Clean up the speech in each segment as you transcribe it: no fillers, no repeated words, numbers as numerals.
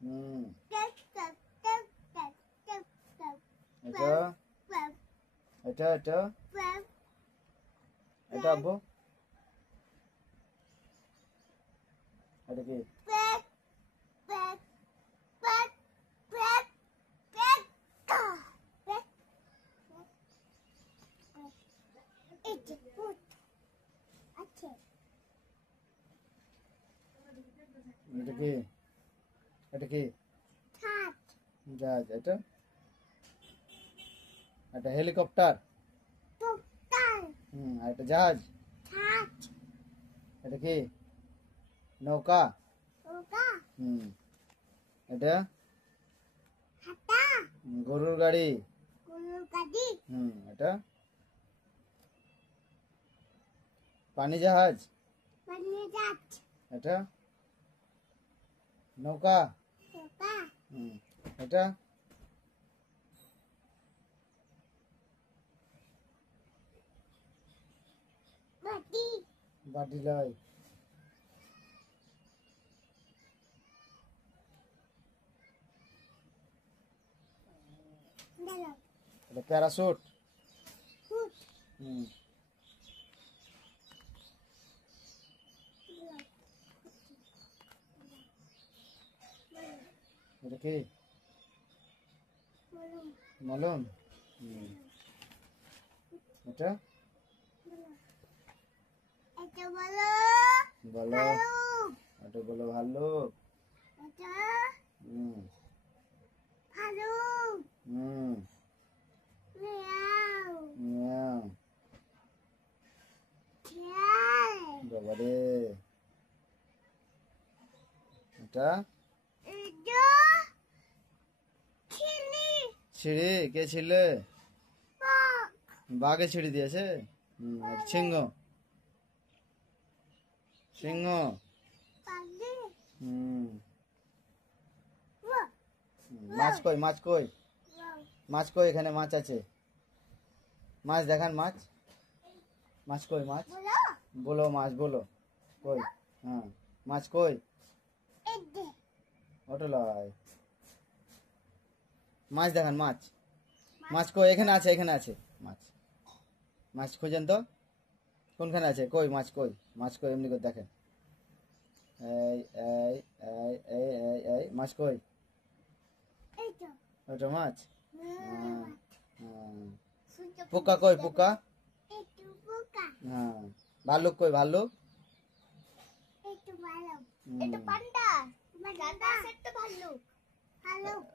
হুম এটা এটা এটা এটা আব্বু এটা কি এটা কি এটা কি জাহাজ এটা এটা হেলিকপ্টার আর এটা জাহাজ এটা কি নৌকা এটা গরুর গাড়ি এটা পানি জাহাজ এটা নৌকা এটা বাটি লয় এটা প্যারাশুট এটা কি মলম এটা বলো এটা বলো ভাল্লুক মিয়াও বাবা রে এটা ছিঁড়ি কে ছিলে বাঘে ছিঁড়ি দিয়েছে সিংহ সিংহ মাছ কই মাছ কই মাছ কই এখানে মাছ আছে মাছ দেখান মাছ মাছ কই মাছ বলো মাছ বলো কই হ্যাঁ মাছ কই ওটা লয় মাছ দেখান মাছ মাছ কই এখানে আছে মাছ মাছ খুঁজেন তো কোনখানে আছে কই মাছ কই এমনি করে দেখেন এই এই এই এই এই এই মাছ কই ওটা মাছ পোকা কই পোকা হ্যাঁ ভাল্লুক কই ভাল্লুক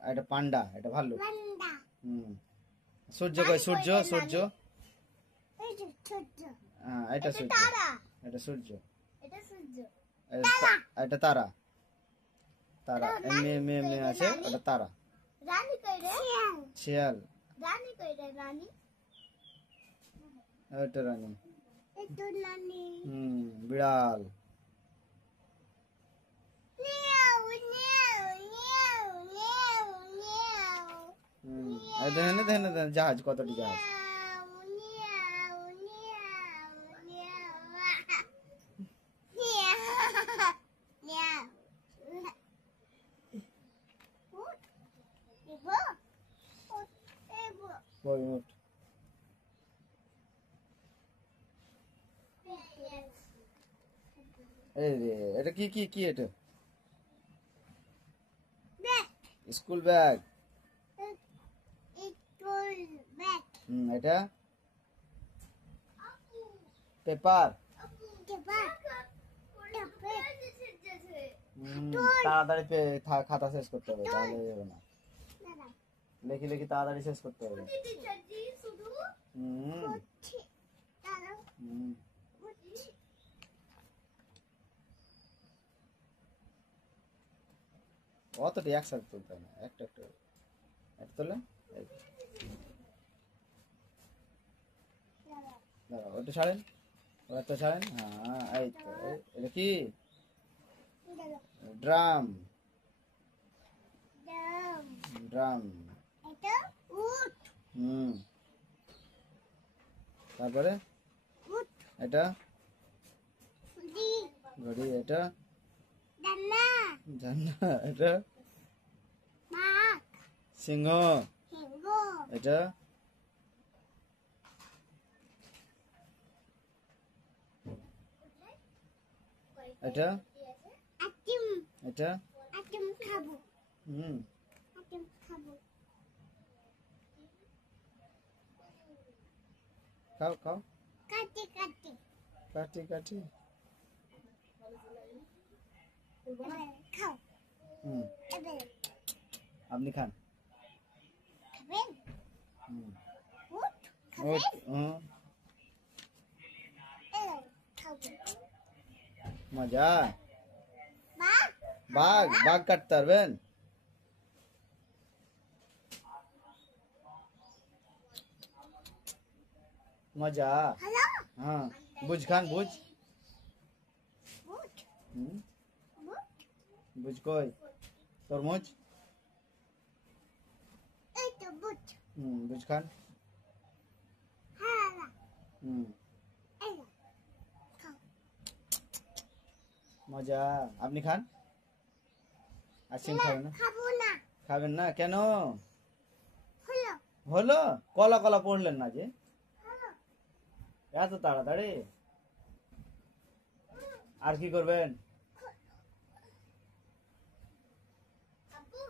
এটা পান্ডা এটা ভাল্লুক সূর্য কই সূর্য সূর্য হ্যাঁ এটা সূর্য এটা সূর্য এটা তারা তারা এমনি এমনি এমনি আছে ওটা তারা শিয়াল এটা রানী বিড়াল দেখেন দেখেন জাহাজ কতটি জাহাজ এটা কি কি কি এটা স্কুল ব্যাগ এটা পেপার তাড়াতাড়ি খাতা শেষ করতে হবে তাহলে হবে না লেখি লেখি তাড়াতাড়ি শেষ করতে হবে অতটি একসাথে তুলতে হবে না একটা একটা একটা তুললেন ওটা ছাড়েন ওটা ছাড়েন হ্যাঁ এই তো এটা কি ড্রাম ড্রাম তারপরে এটা ঘড়ি এটা জান্না এটা সিংহ সিংহ এটা এটা আটিম এটা আটিম খাবো হুম আটিম খাবো খাও খাও কাটি কাটি কাটি কাটি এবার খাও হুম এবার আপনি খান খাবেন হুম উঠ ওট খাবেন এবার খাবো মজা মা বাঘ বাঘ কাটতে পারবেন মজা হ্যালো হ্যাঁ বুঝ খান বুঝ উঠ হুম উঠ বুঝ কই তরমুজ এই তো বুট বুঝ খান হ্যাঁ হুম এবার খাও মজা আপনি খান আইসক্রিম খাবেন না খাবো না খাবেন না কেন হলো হলো কলা কলা পড়লেন না যে হলো এত তাড়াতাড়ি আর কি করবেন আব্বু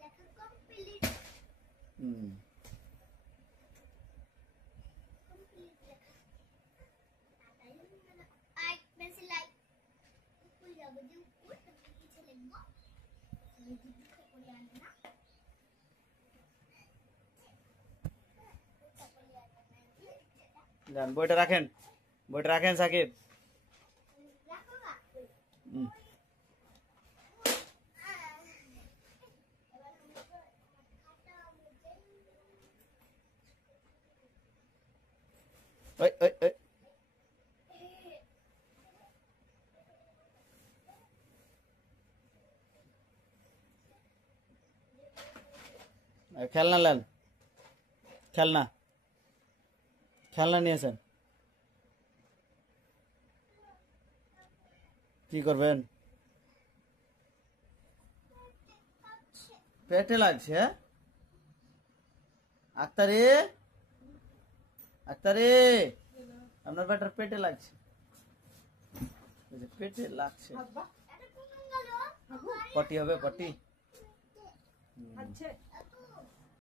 লেখা কমপ্লিট হুম কমপ্লিট লেখা আই পেন্সিল লাইক উপরে যাবে যে উপর তারপরে কিছু লিখবো এই দিকে করে আনবে না যান বইটা রাখেন সাকিব রাখো না হুম। ওই ওই ওই খেলনা নেন খেলনা খেলনা নিয়েছেন কি করবেন পেটে লাগছে হ্যাঁ? আক্তারি আক্তারি আপনার বেটার পেটে লাগছে এই যে পেটে লাগছে এটা কোন গেল পটি হবে পটি আছে